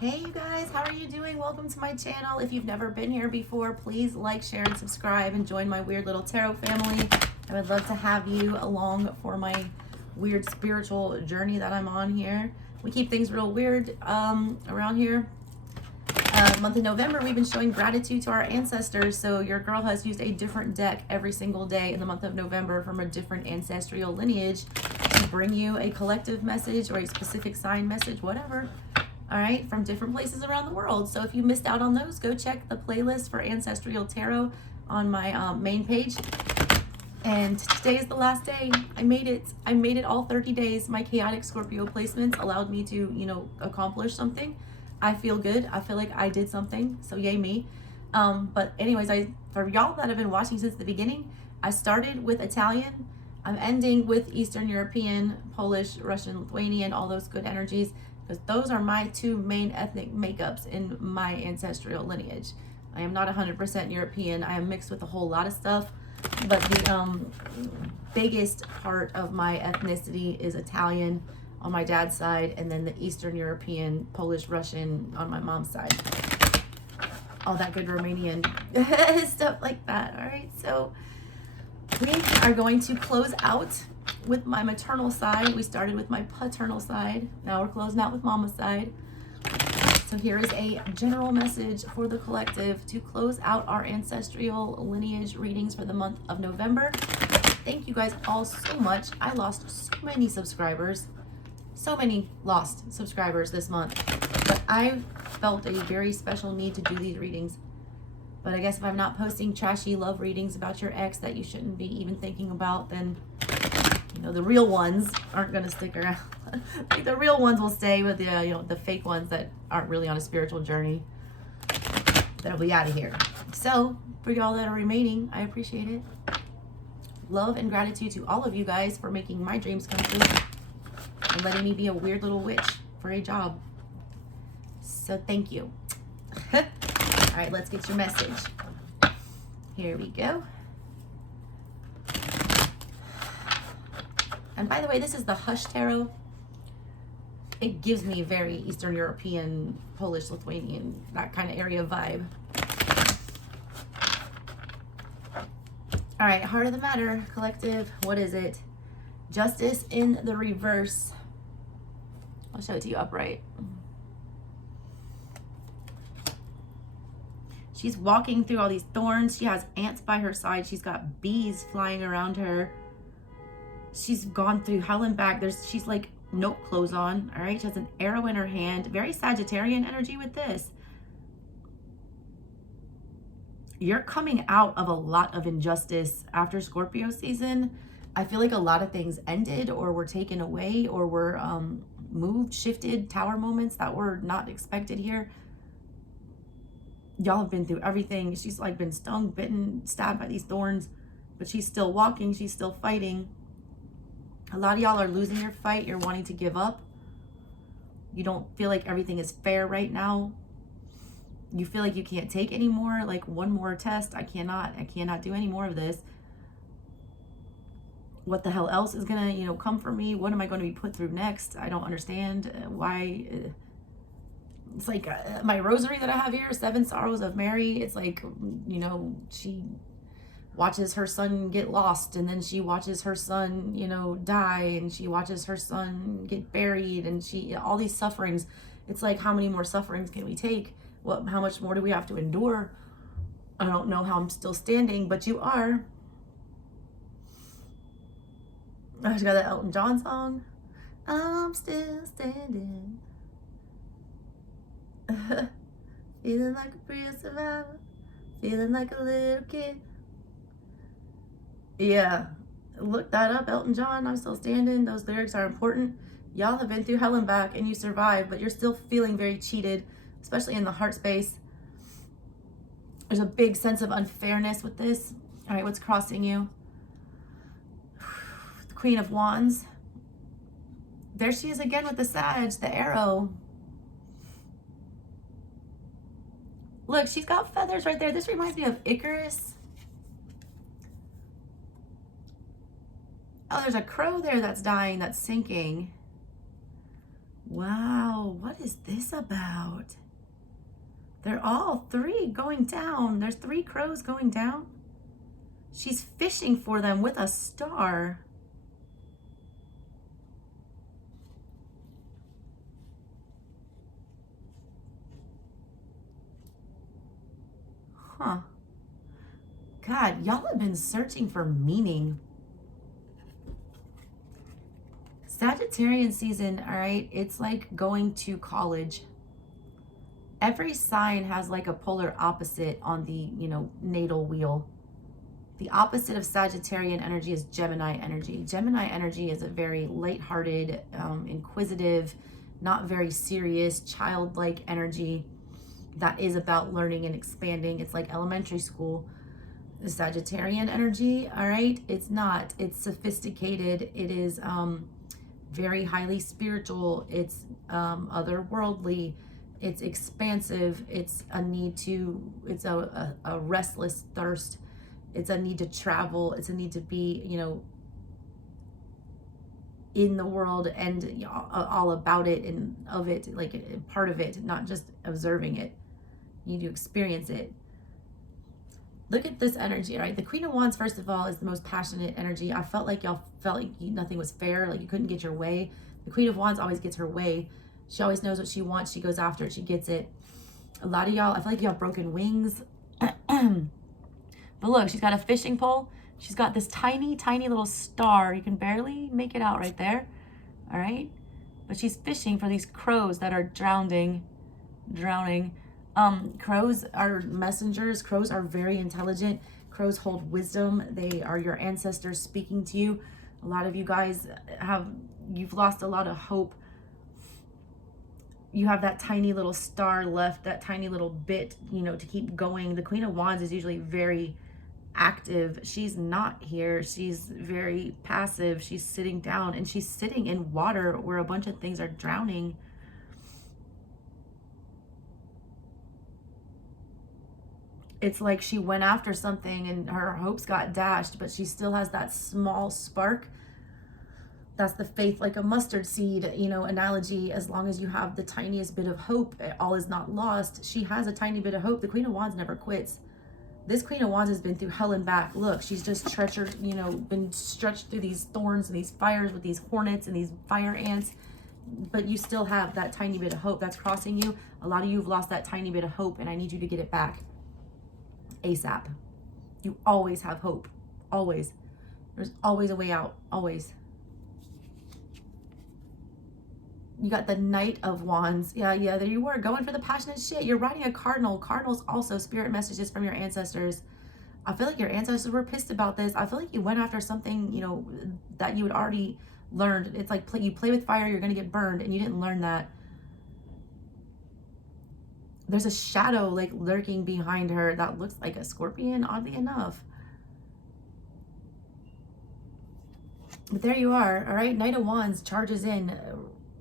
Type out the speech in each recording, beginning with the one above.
Hey you guys, how are you doing? Welcome to my channel. If you've never been here before, please like, share, and subscribe and join my weird little tarot family. I would love to have you along for my weird spiritual journey that I'm on here. We keep things real weird around here. Month of November, we've been showing gratitude to our ancestors. So your girl has used a different deck every single day in the month of November from a different ancestral lineage to bring you a collective message or a specific sign message, whatever. All right, from different places around the world. So if you missed out on those, go check the playlist for Ancestral Tarot on my main page. And today is the last day. I made it. I made it all 30 days. My chaotic Scorpio placements allowed me to, accomplish something. I feel good. I feel like I did something. So yay me. But anyways, for y'all that have been watching since the beginning, I started with Italian. I'm ending with Eastern European, Polish, Russian, Lithuanian, all those good energies, because those are my two main ethnic makeups in my ancestral lineage. I am not 100% European. I am mixed with a whole lot of stuff, but the biggest part of my ethnicity is Italian on my dad's side, and then the Eastern European, Polish, Russian on my mom's side. All that good Romanian stuff like that. All right, so we are going to close out with my maternal side. We started with my paternal side. Now we're closing out with mama's side. So here is a general message for the collective to close out our ancestral lineage readings for the month of November. Thank you guys all so much. I lost so many subscribers. So many lost subscribers this month. But I felt a very special need to do these readings. But I guess if I'm not posting trashy love readings about your ex that you shouldn't be even thinking about, then the real ones aren't going to stick around. Like the real ones will stay, with the fake ones that aren't really on a spiritual journey, that'll be out of here. So for y'all that are remaining, I appreciate it. Love and gratitude to all of you guys for making my dreams come true and letting me be a weird little witch for a job. So thank you. All right, let's get your message. Here we go. And by the way, this is the Hush Tarot. It gives me very Eastern European, Polish, Lithuanian, that kind of area vibe. All right, heart of the matter, collective. What is it? Justice in the reverse. I'll show it to you upright. She's walking through all these thorns. She has ants by her side. She's got bees flying around her. She's gone through hell and back. She's like note clothes on. All right. She has an arrow in her hand. Very Sagittarian energy with this. You're coming out of a lot of injustice after Scorpio season. I feel like a lot of things ended or were taken away or were moved, shifted, tower moments that were not expected here. Y'all have been through everything. She's like been stung, bitten, stabbed by these thorns, but she's still walking. She's still fighting. A lot of y'all are losing your fight. You're wanting to give up. You don't feel like everything is fair right now. You feel like you can't take anymore. Like one more test. I cannot do any more of this. What the hell else is gonna, come for me? What am I going to be put through next? I don't understand why. It's like my rosary that I have here, 7 Sorrows of Mary. It's like, she watches her son get lost, and then she watches her son, die, and she watches her son get buried, and all these sufferings. It's like, how many more sufferings can we take? How much more do we have to endure? I don't know how I'm still standing, but you are. I just got that Elton John song. I'm still standing. Feeling like a real survivor. Feeling like a little kid. Yeah, look that up, Elton John, I'm still standing. Those lyrics are important. Y'all have been through hell and back and you survived, but you're still feeling very cheated, especially in the heart space. There's a big sense of unfairness with this. All right, what's crossing you? The Queen of Wands. There she is again with the Sag, the arrow. Look, she's got feathers right there. This reminds me of Icarus. Oh, there's a crow there that's dying, that's sinking. Wow, what is this about? They're all three going down. There's 3 crows going down. She's fishing for them with a star. Huh. God, y'all have been searching for meaning. Sagittarian season, all right, it's like going to college. Every sign has like a polar opposite on the, natal wheel. The opposite of Sagittarian energy is Gemini energy. Gemini energy is a very lighthearted, inquisitive, not very serious, childlike energy that is about learning and expanding. It's like elementary school. The Sagittarian energy, all right, it's not. It's sophisticated. It is very highly spiritual. It's otherworldly. It's expansive. It's a need to, it's a restless thirst. It's a need to travel. It's a need to be, in the world and all about it and of it, like part of it, not just observing it. You need to experience it. Look at this energy, right? The Queen of Wands, first of all, is the most passionate energy. I felt like y'all felt like nothing was fair, like you couldn't get your way. The Queen of Wands always gets her way. She always knows what she wants. She goes after it. She gets it. A lot of y'all, I feel like y'all broken wings. But look, she's got a fishing pole. She's got this tiny, tiny little star. You can barely make it out right there. All right? But she's fishing for these crows that are drowning. Crows are messengers. Crows are very intelligent. Crows hold wisdom. They are your ancestors speaking to you. A lot of you guys you've lost a lot of hope. You have that tiny little star left, that tiny little bit, to keep going. The Queen of Wands is usually very active. She's not here. She's very passive. She's sitting down and she's sitting in water where a bunch of things are drowning. It's like she went after something and her hopes got dashed, but she still has that small spark. That's the faith like a mustard seed, analogy. As long as you have the tiniest bit of hope, all is not lost. She has a tiny bit of hope. The Queen of Wands never quits. This Queen of Wands has been through hell and back. Look, she's just been stretched through these thorns and these fires with these hornets and these fire ants. But you still have that tiny bit of hope that's crossing you. A lot of you have lost that tiny bit of hope, and I need you to get it back ASAP. You always have hope. Always. There's always a way out. Always. You got the Knight of Wands. Yeah, there you were, going for the passionate shit. You're riding a cardinal. Cardinals also spirit messages from your ancestors. I feel like your ancestors were pissed about this. I feel like you went after something, that you had already learned. It's like you play with fire, you're going to get burned, and you didn't learn that. There's a shadow like lurking behind her that looks like a scorpion, oddly enough. But there you are, all right? Knight of Wands charges in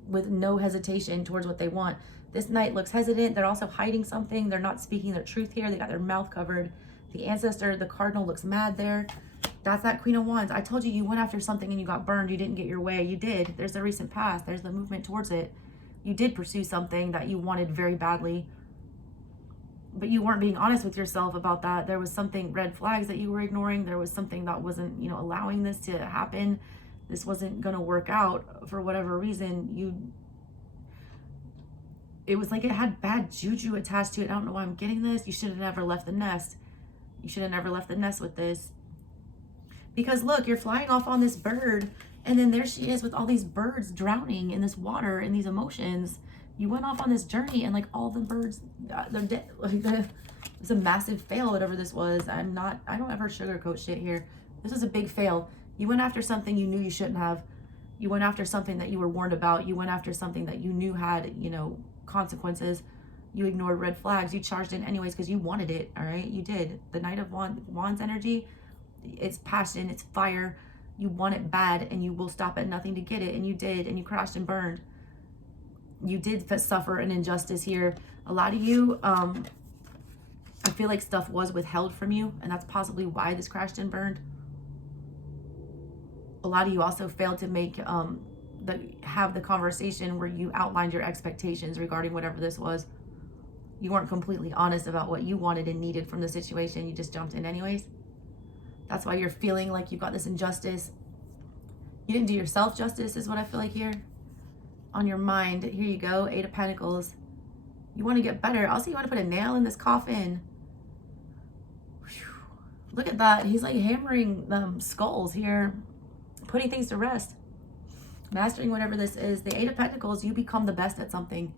with no hesitation towards what they want. This knight looks hesitant. They're also hiding something. They're not speaking their truth here. They got their mouth covered. The ancestor, the cardinal, looks mad there. That's that Queen of Wands. I told you, you went after something and you got burned. You didn't get your way. You did. There's the recent past. There's the movement towards it. You did pursue something that you wanted very badly, but you weren't being honest with yourself about that. There was something, red flags that you were ignoring. There was something that wasn't, allowing this to happen. This wasn't going to work out for whatever reason. It was like it had bad juju attached to it. I don't know why I'm getting this. You should have never left the nest. You should have never left the nest with this. Because look, you're flying off on this bird, and then there she is with all these birds drowning in this water and these emotions. You went off on this journey, and like all the birds, they're dead. Like it was a massive fail, whatever this was. I don't ever sugarcoat shit here. This is a big fail. You went after something you knew you shouldn't have. You went after something that you were warned about. You went after something that you knew had, consequences. You ignored red flags. You charged in anyways because you wanted it, all right? You did. The Knight of Wands energy, it's passion, it's fire. You want it bad, and you will stop at nothing to get it, and you did, and you crashed and burned. You did suffer an injustice here. A lot of you, I feel like stuff was withheld from you, and that's possibly why this crashed and burned. A lot of you also failed to make have the conversation where you outlined your expectations regarding whatever this was. You weren't completely honest about what you wanted and needed from the situation. You just jumped in anyways. That's why you're feeling like you got this injustice. You didn't do yourself justice is what I feel like here. On your mind, here you go, 8 of Pentacles. You want to get better. Also, you want to put a nail in this coffin. Whew. Look at that. He's like hammering skulls here, putting things to rest. Mastering whatever this is. The 8 of Pentacles, you become the best at something.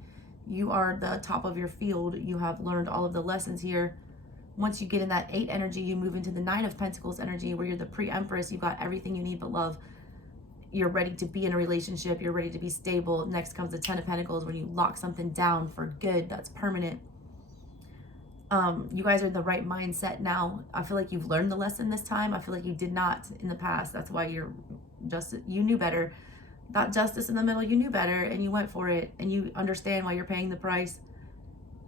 You are the top of your field. You have learned all of the lessons here. Once you get in that 8 energy, you move into the 9 of Pentacles energy where you're the pre-empress. You got everything you need but love. You're ready to be in a relationship. You're ready to be stable. Next comes the 10 of Pentacles when you lock something down for good. That's permanent. You guys are in the right mindset now. I feel like you've learned the lesson this time. I feel like you did not in the past. That's why you knew better. That justice in the middle, you knew better and you went for it, and you understand why you're paying the price.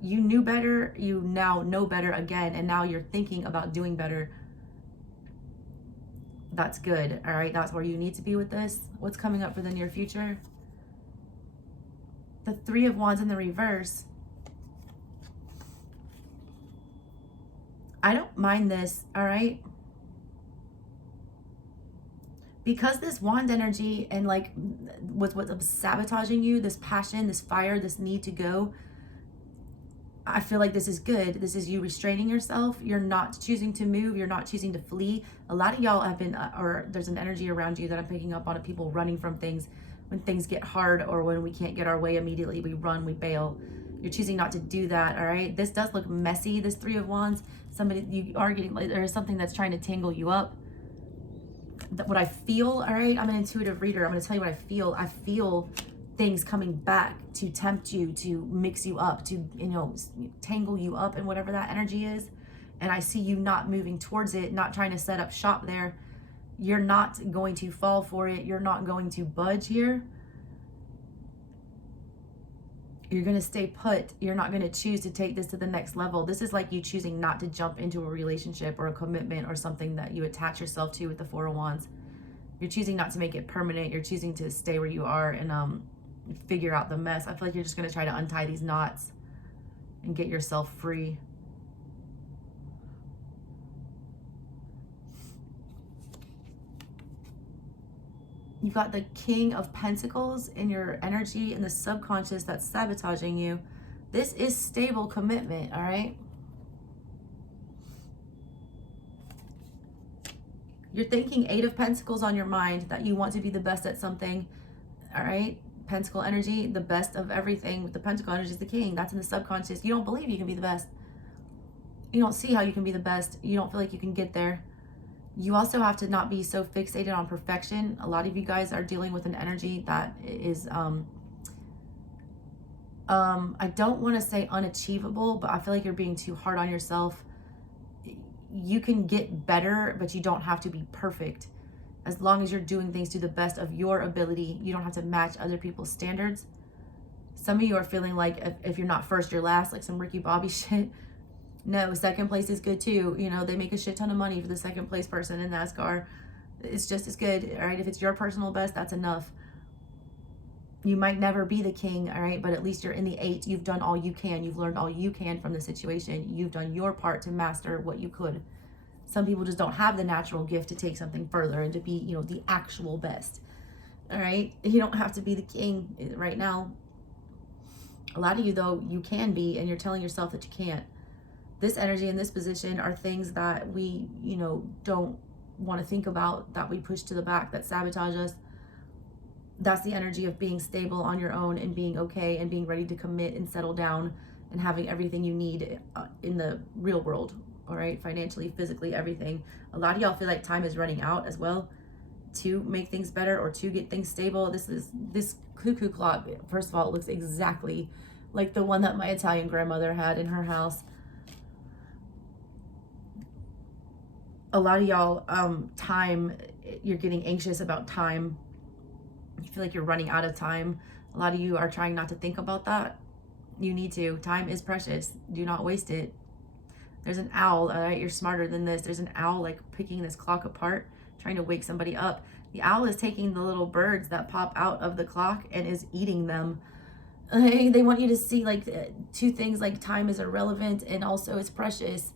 You knew better, you now know better again, and now you're thinking about doing better. That's good, all right? That's where you need to be with this. What's coming up for the near future? The 3 of Wands in the reverse. I don't mind this, all right? Because this wand energy and like what's sabotaging you, this passion, this fire, this need to go, I feel like this is good. This is you restraining yourself. You're not choosing to move. You're not choosing to flee. A lot of y'all have been, or there's an energy around you that I'm picking up on, of people running from things when things get hard or when we can't get our way immediately. We run, we bail. You're choosing not to do that, all right? This does look messy, this 3 of Wands. You are getting, like, there is something that's trying to tangle you up. What I feel, all right, I'm an intuitive reader. I'm going to tell you what I feel. I feel things coming back to tempt you, to mix you up, to, tangle you up in whatever that energy is. And I see you not moving towards it, not trying to set up shop there. You're not going to fall for it. You're not going to budge here. You're going to stay put. You're not going to choose to take this to the next level. This is like you choosing not to jump into a relationship or a commitment or something that you attach yourself to with the 4 of Wands. You're choosing not to make it permanent. You're choosing to stay where you are and figure out the mess. I feel like you're just going to try to untie these knots and get yourself free. You've got the King of Pentacles in your energy in the subconscious that's sabotaging you. This is stable commitment, all right? You're thinking 8 of Pentacles on your mind, that you want to be the best at something, all right? Pentacle energy, the best of everything. With the Pentacle energy is the King. That's in the subconscious. You don't believe you can be the best. You don't see how you can be the best. You don't feel like you can get there. You also have to not be so fixated on perfection. A lot of you guys are dealing with an energy that is, I don't want to say unachievable, but I feel like you're being too hard on yourself. You can get better, but you don't have to be perfect. As long as you're doing things to the best of your ability, you don't have to match other people's standards. Some of you are feeling like if you're not first, you're last, like some Ricky Bobby shit. No, second place is good too. They make a shit ton of money for the second place person in NASCAR. It's just as good, all right? If it's your personal best, that's enough. You might never be the king, all right? But at least you're in the 8. You've done all you can. You've learned all you can from the situation. You've done your part to master what you could. Some people just don't have the natural gift to take something further and to be, the actual best, all right? You don't have to be the king right now. A lot of you, though, you can be, and you're telling yourself that you can't. This energy and this position are things that we, don't want to think about, that we push to the back, that sabotage us. That's the energy of being stable on your own and being okay and being ready to commit and settle down and having everything you need in the real world, all right? Financially, physically, everything. A lot of y'all feel like time is running out as well to make things better or to get things stable. This cuckoo clock, first of all, it looks exactly like the one that my Italian grandmother had in her house. A lot of y'all, time, you're getting anxious about time. You feel like you're running out of time. A lot of you are trying not to think about that. You need to. Time is precious. Do not waste it. There's an owl, all right? You're smarter than this. There's an owl like picking this clock apart, trying to wake somebody up. The owl is taking the little birds that pop out of the clock and is eating them. They want you to see like two things, like time is irrelevant and also it's precious.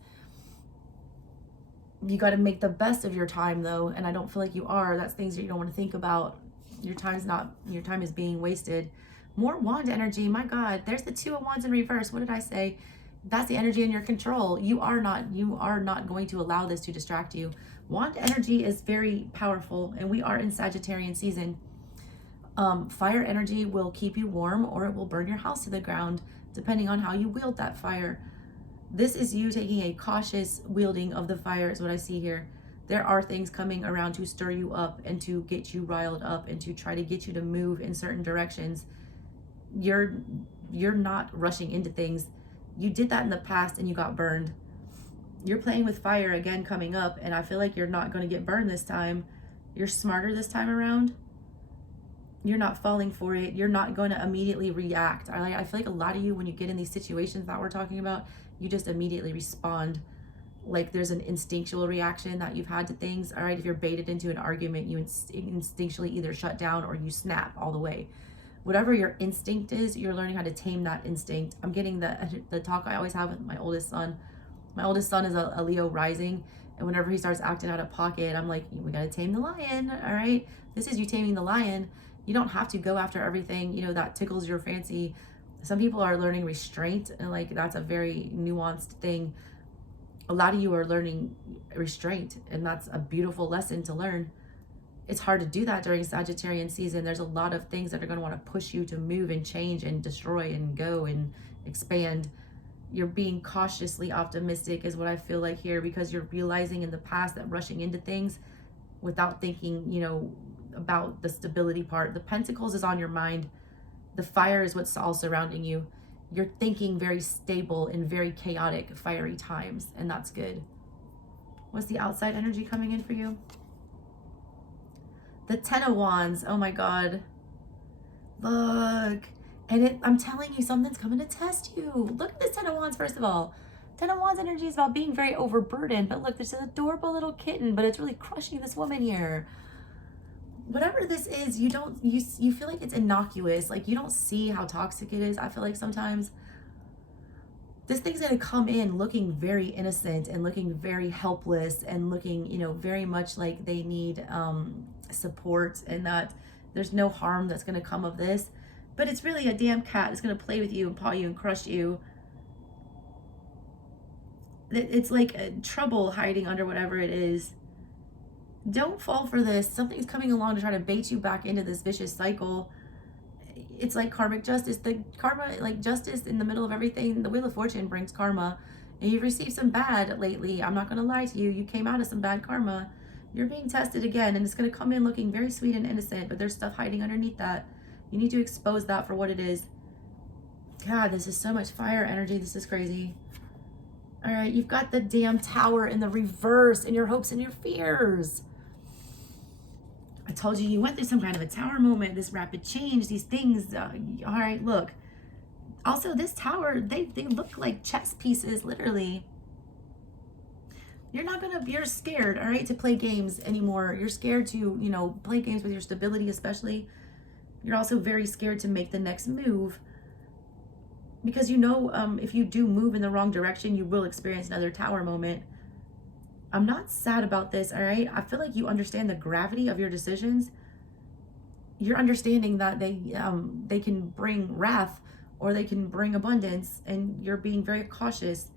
You got to make the best of your time though, and I don't feel like you are. That's things that you don't want to think about. Your time is being wasted. More wand energy. My God, there's the 2 of Wands in reverse. What did I say? That's the energy in your control. You are not going to allow this to distract you. Wand energy is very powerful, and we are in Sagittarian season. Fire energy will keep you warm, or it will burn your house to the ground, depending on how you wield that fire. This is you taking a cautious wielding of the fire, is what I see here. There are things coming around to stir you up and to get you riled up and to try to get you to move in certain directions. You're not rushing into things. You did that in the past and you got burned. You're playing with fire again coming up, and I feel like you're not going to get burned this time. You're smarter this time around. You're not falling for it. You're not going to immediately react. I feel like a lot of you, when you get in these situations that we're talking about, you just immediately respond. Like there's an instinctual reaction that you've had to things. All right, if you're baited into an argument, you instinctually either shut down or you snap all the way. Whatever your instinct is, you're learning how to tame that instinct. I'm getting the talk I always have with my oldest son. My oldest son is a Leo rising, and whenever he starts acting out of pocket, I'm like, we got to tame the lion. All right, this is you taming the lion. You don't have to go after everything, that tickles your fancy. Some people are learning restraint, and like that's a very nuanced thing. A lot of you are learning restraint, and that's a beautiful lesson to learn. It's hard to do that during Sagittarian season. There's a lot of things that are going to want to push you to move and change and destroy and go and expand. You're being cautiously optimistic is what I feel like here, because you're realizing in the past that rushing into things without thinking, about the stability part. The Pentacles is on your mind. The fire is what's all surrounding you. You're thinking very stable in very chaotic, fiery times, and that's good. What's the outside energy coming in for you? The 10 of Wands. Oh my God. Look. And I'm telling you, something's coming to test you. Look at this 10 of Wands, first of all. 10 of Wands energy is about being very overburdened. But look, there's an adorable little kitten, but it's really crushing this woman here. Whatever this is, you feel like it's innocuous. Like you don't see how toxic it is. I feel like sometimes this thing's going to come in looking very innocent and looking very helpless and looking, very much like they need support, and that there's no harm that's going to come of this. But it's really a damn cat that's going to play with you and paw you and crush you. It's like trouble hiding under whatever it is. Don't fall for this. Something's coming along to try to bait you back into this vicious cycle. It's like karmic justice. The karma, like justice in the middle of everything. The Wheel of Fortune brings karma. And you've received some bad lately. I'm not going to lie to you. You came out of some bad karma. You're being tested again. And it's going to come in looking very sweet and innocent. But there's stuff hiding underneath that. You need to expose that for what it is. God, this is so much fire energy. This is crazy. All right, you've got the damn Tower in the reverse in your hopes and your fears. I told you went through some kind of a Tower moment, this rapid change, these things. All right, look. Also, this Tower, they look like chess pieces, literally. You're scared, all right, to play games anymore. You're scared to, play games with your stability especially. You're also very scared to make the next move. Because if you do move in the wrong direction, you will experience another Tower moment. I'm not sad about this, all right? I feel like you understand the gravity of your decisions. You're understanding that they can bring wrath or they can bring abundance, and you're being very cautious.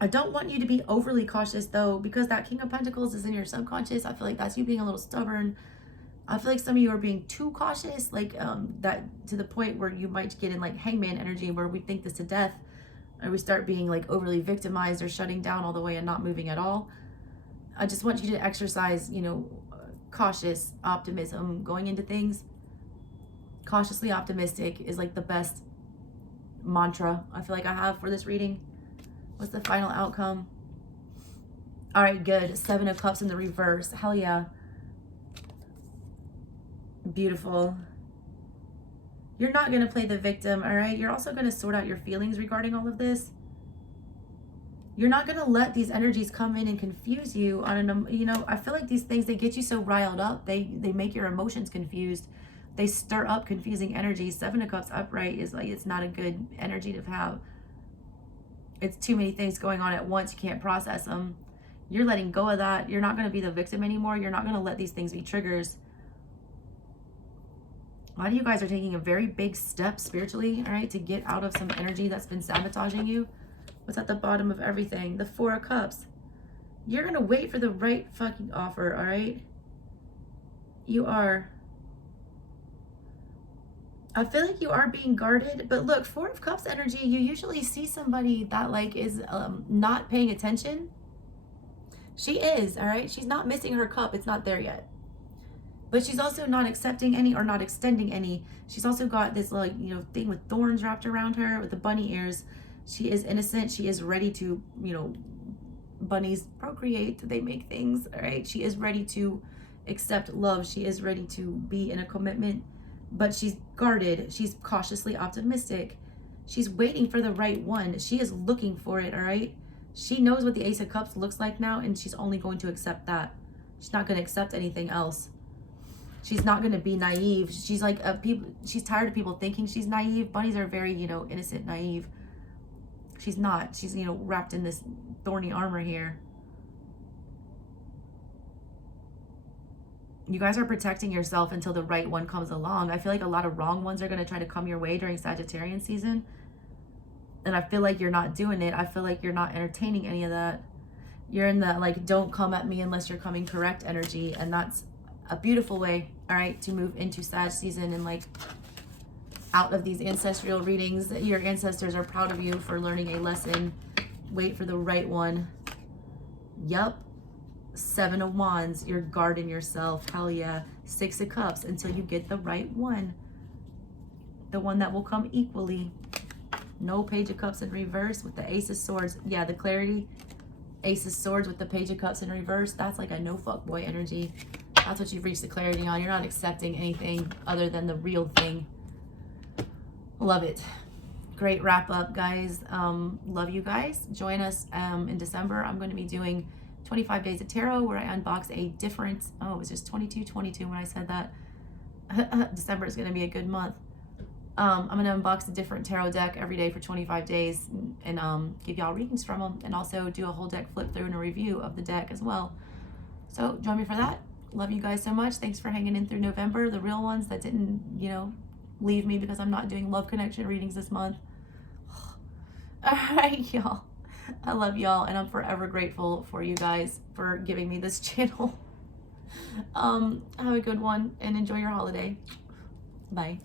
I don't want you to be overly cautious, though, because that King of Pentacles is in your subconscious. I feel like that's you being a little stubborn. I feel like some of you are being too cautious, like that to the point where you might get in like hangman energy, where we think this to death. Or we start being like overly victimized or shutting down all the way and not moving at all. I just want you to exercise, cautious optimism going into things. Cautiously optimistic is like the best mantra I feel like I have for this reading. What's the final outcome? All right, good. 7 of Cups in the reverse. Hell yeah. Beautiful. You're not going to play the victim, all right? You're also going to sort out your feelings regarding all of this. You're not going to let these energies come in and confuse you on an, you know, I feel like these things, they get you so riled up. They make your emotions confused. They stir up confusing energy. Seven of Cups upright is like, it's not a good energy to have. It's too many things going on at once. You can't process them. You're letting go of that. You're not going to be the victim anymore. You're not going to let these things be triggers. A lot of you guys are taking a very big step spiritually, all right, to get out of some energy that's been sabotaging you. What's at the bottom of everything? The Four of Cups. You're going to wait for the right fucking offer, all right? You are. I feel like you are being guarded, but look, Four of Cups energy, you usually see somebody that like is not paying attention. She is, all right? She's not missing her cup. It's not there yet. But she's also not accepting any or not extending any. She's also got this like, you know, thing with thorns wrapped around her with the bunny ears. She is innocent. She is ready to, you know, bunnies procreate. They make things, all right? She is ready to accept love. She is ready to be in a commitment, but she's guarded. She's cautiously optimistic. She's waiting for the right one. She is looking for it, all right? She knows what the Ace of Cups looks like now, and she's only going to accept that. She's not going to accept anything else. She's not going to be naive. She's like, she's tired of people thinking she's naive. Bunnies are very, you know, innocent, naive. She's not. She's, you know, wrapped in this thorny armor here. You guys are protecting yourself until the right one comes along. I feel like a lot of wrong ones are going to try to come your way during Sagittarian season. And I feel like you're not doing it. I feel like you're not entertaining any of that. You're in the, like, don't come at me unless you're coming correct energy. And that's a beautiful way, all right, to move into Sag season and, like, out of these ancestral readings. Your ancestors are proud of you for learning a lesson. Wait for the right one. Yup. Seven of Wands. You're guarding yourself. Hell yeah. Six of Cups until you get the right one. The one that will come equally. No Page of Cups in reverse with the Ace of Swords. Yeah, the clarity. Ace of Swords with the Page of Cups in reverse. That's like a no fuck boy energy. That's what you've reached the clarity on. You're not accepting anything other than the real thing. Love it. Great wrap up, guys. Love you guys. Join us in December. I'm going to be doing 25 days of tarot where I unbox a different, oh, it was just 22 when I said that. December is going to be a good month. I'm going to unbox a different tarot deck every day for 25 days and give y'all readings from them, and also do a whole deck flip through and a review of the deck as well. So join me for that. Love you guys so much. Thanks for hanging in through November. The real ones that didn't, you know, leave me because I'm not doing love connection readings this month. All right, y'all. I love y'all, and I'm forever grateful for you guys for giving me this channel. Have a good one and enjoy your holiday. Bye.